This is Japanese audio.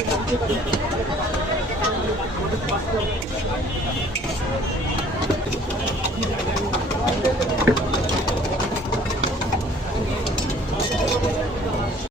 Thank you.